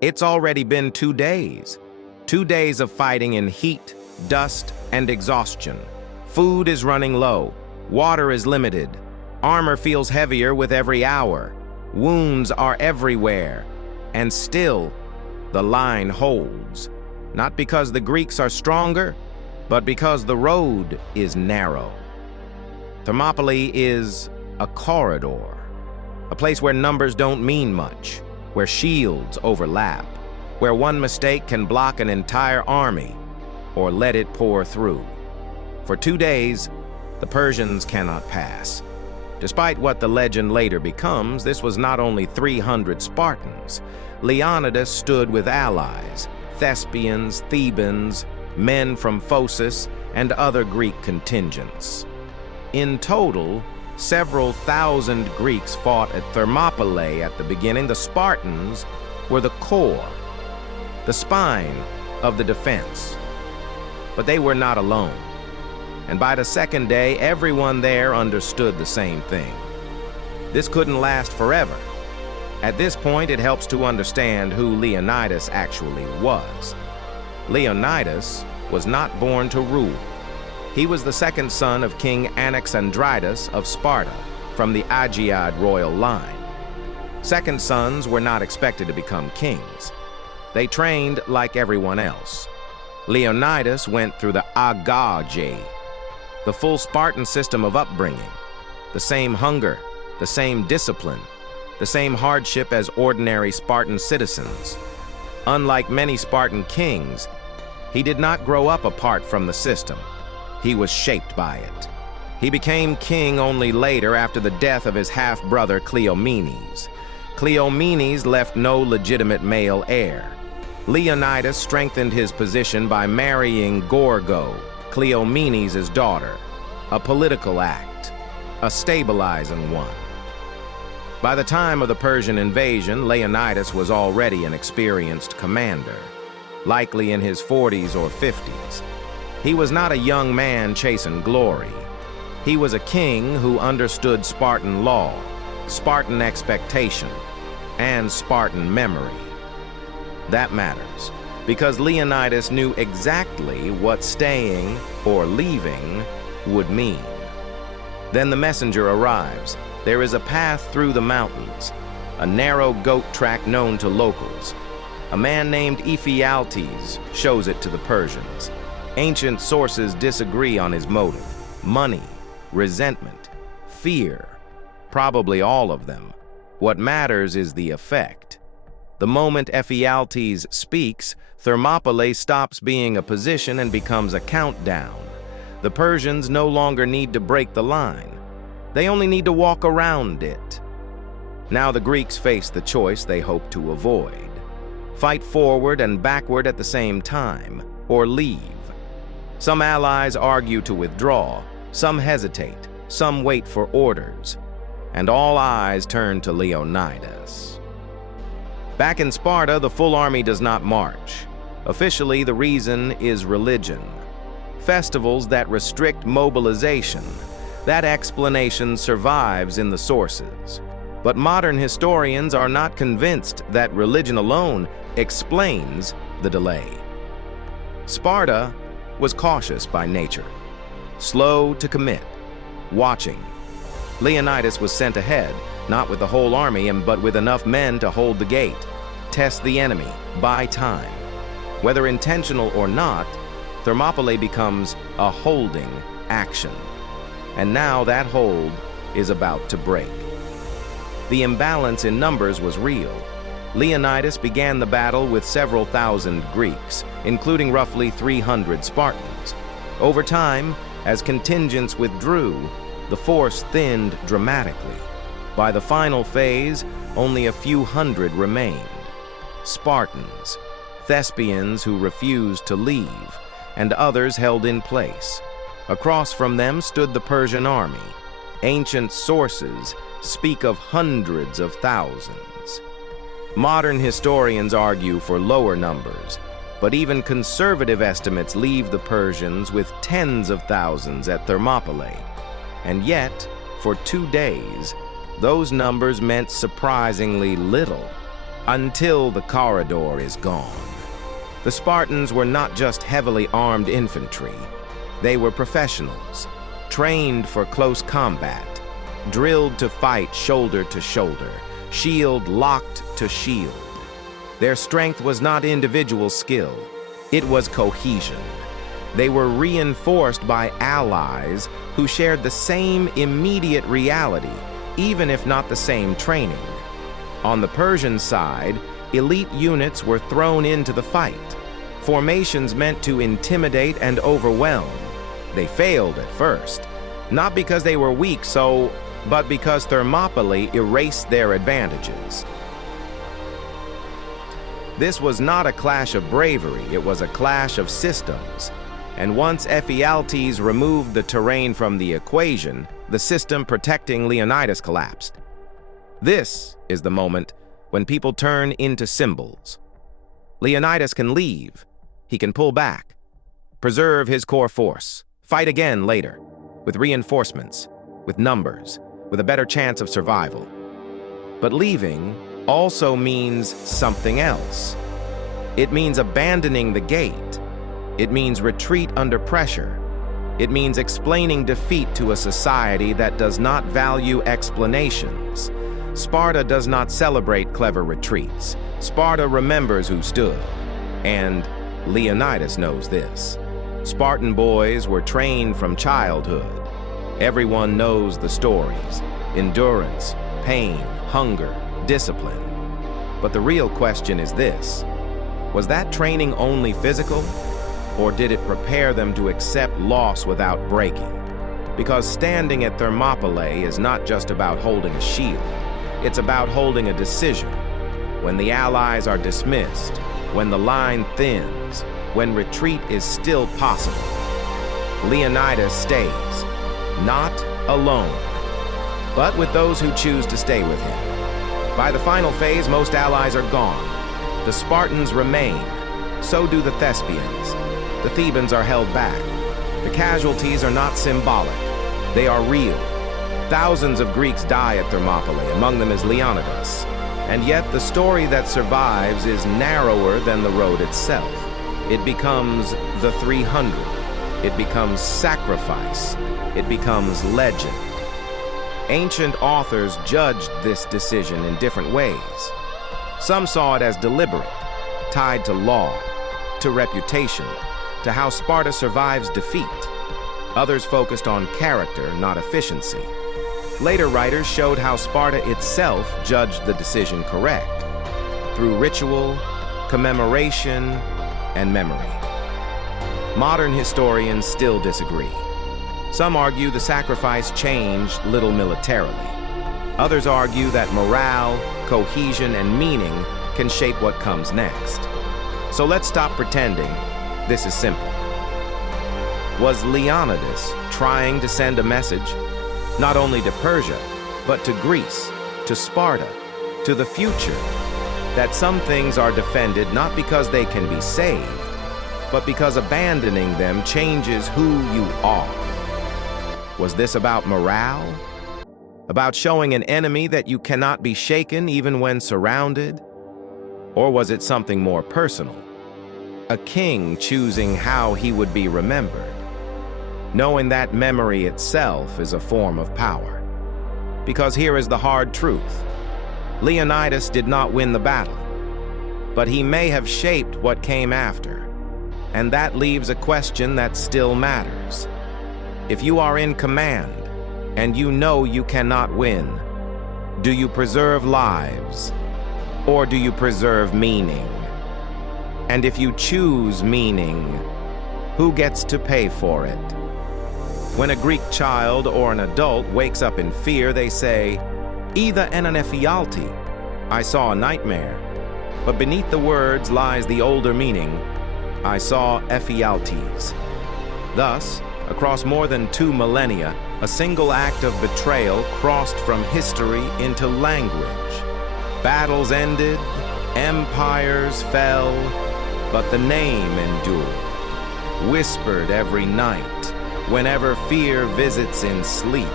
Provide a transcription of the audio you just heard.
It's already been 2 days. 2 days of fighting in heat, dust, and exhaustion. Food is running low. Water is limited. Armor feels heavier with every hour. Wounds are everywhere. And still, the line holds. Not because the Greeks are stronger, but because the road is narrow. Thermopylae is a corridor, a place where numbers don't mean much, where shields overlap, where one mistake can block an entire army or let it pour through. For 2 days, the Persians cannot pass. Despite what the legend later becomes, this was not only 300 Spartans. Leonidas stood with allies, Thespians, Thebans, men from Phocis, and other Greek contingents. In total, several thousand Greeks fought at Thermopylae at the beginning. The Spartans were the core, the spine of the defense. But they were not alone. And by the second day, everyone there understood the same thing. This couldn't last forever. At this point, it helps to understand who Leonidas actually was. Leonidas was not born to rule. He was the second son of King Leonidas of Sparta from the Aegeid royal line. Second sons were not expected to become kings. They trained like everyone else. Leonidas went through the Agage, the full Spartan system of upbringing, the same hunger, the same discipline, the same hardship as ordinary Spartan citizens. Unlike many Spartan kings, he did not grow up apart from the system. He was shaped by it. He became king only later after the death of his half-brother Cleomenes. Cleomenes left no legitimate male heir. Leonidas strengthened his position by marrying Gorgo, Cleomenes' daughter, a political act, a stabilizing one. By the time of the Persian invasion, Leonidas was already an experienced commander, likely in his 40s or 50s. He was not a young man chasing glory. He was a king who understood Spartan law, Spartan expectation, and Spartan memory. That matters, because Leonidas knew exactly what staying or leaving would mean. Then the messenger arrives. There is a path through the mountains, a narrow goat track known to locals. A man named Ephialtes shows it to the Persians. Ancient sources disagree on his motive: money, resentment, fear, probably all of them. What matters is the effect. The moment Ephialtes speaks, Thermopylae stops being a position and becomes a countdown. The Persians no longer need to break the line. They only need to walk around it. Now the Greeks face the choice they hope to avoid: fight forward and backward at the same time, or leave. Some allies argue to withdraw, some hesitate, some wait for orders, and all eyes turn to Leonidas. Back in Sparta, the full army does not march. Officially, the reason is religion. Festivals that restrict mobilization. That explanation survives in the sources. But modern historians are not convinced that religion alone explains the delay. Sparta was cautious by nature, slow to commit, watching. Leonidas was sent ahead, not with the whole army, but with enough men to hold the gate, test the enemy, buy time. Whether intentional or not, Thermopylae becomes a holding action. And now that hold is about to break. The imbalance in numbers was real. Leonidas began the battle with several thousand Greeks, including roughly 300 Spartans. Over time, as contingents withdrew, the force thinned dramatically. By the final phase, only a few hundred remained. Spartans, Thespians who refused to leave, and others held in place. Across from them stood the Persian army. Ancient sources speak of hundreds of thousands. Modern historians argue for lower numbers, but even conservative estimates leave the Persians with tens of thousands at Thermopylae. And yet, for 2 days, those numbers meant surprisingly little. until the corridor is gone. The Spartans were not just heavily armed infantry. They were professionals, trained for close combat, drilled to fight shoulder to shoulder, shield locked to shield. Their strength was not individual skill, it was cohesion. They were reinforced by allies who shared the same immediate reality, even if not the same training. On the Persian side, elite units were thrown into the fight. Formations meant to intimidate and overwhelm. They failed at first, not because they were weak, but because Thermopylae erased their advantages. This was not a clash of bravery, it was a clash of systems. And once Ephialtes removed the terrain from the equation, the system protecting Leonidas collapsed. This is the moment when people turn into symbols. Leonidas can leave, he can pull back, preserve his core force, fight again later, with reinforcements, with numbers, with a better chance of survival. But leaving also means something else. It means abandoning the gate. It means retreat under pressure. It means explaining defeat to a society that does not value explanations. Sparta does not celebrate clever retreats. Sparta remembers who stood. And Leonidas knows this. Spartan boys were trained from childhood. Everyone knows the stories: endurance, pain, hunger, discipline. But the real question is this: was that training only physical, or did it prepare them to accept loss without breaking? Because standing at Thermopylae is not just about holding a shield, it's about holding a decision. When the allies are dismissed, when the line thins, when retreat is still possible, Leonidas stays, not alone, but with those who choose to stay with him. By the final phase, most allies are gone. The Spartans remain, so do the Thespians. The Thebans are held back. The casualties are not symbolic, they are real. Thousands of Greeks die at Thermopylae, among them is Leonidas. And yet the story that survives is narrower than the road itself. It becomes the 300. It becomes sacrifice. It becomes legend. Ancient authors judged this decision in different ways. Some saw it as deliberate, tied to law, to reputation, to how Sparta survives defeat. Others focused on character, not efficiency. Later writers showed how Sparta itself judged the decision correct, through ritual, commemoration, and memory. Modern historians still disagree. Some argue the sacrifice changed little militarily. Others argue that morale, cohesion, and meaning can shape what comes next. So let's stop pretending this is simple. Was Leonidas trying to send a message, not only to Persia, but to Greece, to Sparta, to the future, that some things are defended not because they can be saved, but because abandoning them changes who you are? Was this about morale? About showing an enemy that you cannot be shaken even when surrounded? Or was it something more personal? A king choosing how he would be remembered, knowing that memory itself is a form of power. Because here is the hard truth. Leonidas did not win the battle, but he may have shaped what came after. And that leaves a question that still matters. If you are in command, and you know you cannot win, do you preserve lives, or do you preserve meaning? And if you choose meaning, who gets to pay for it? When a Greek child or an adult wakes up in fear, they say, "Either an Ephialtes, I saw a nightmare." But beneath the words lies the older meaning, "I saw Ephialtes." Thus, across more than 2 millennia, a single act of betrayal crossed from history into language. Battles ended, empires fell, but the name endured, whispered every night, whenever fear visits in sleep.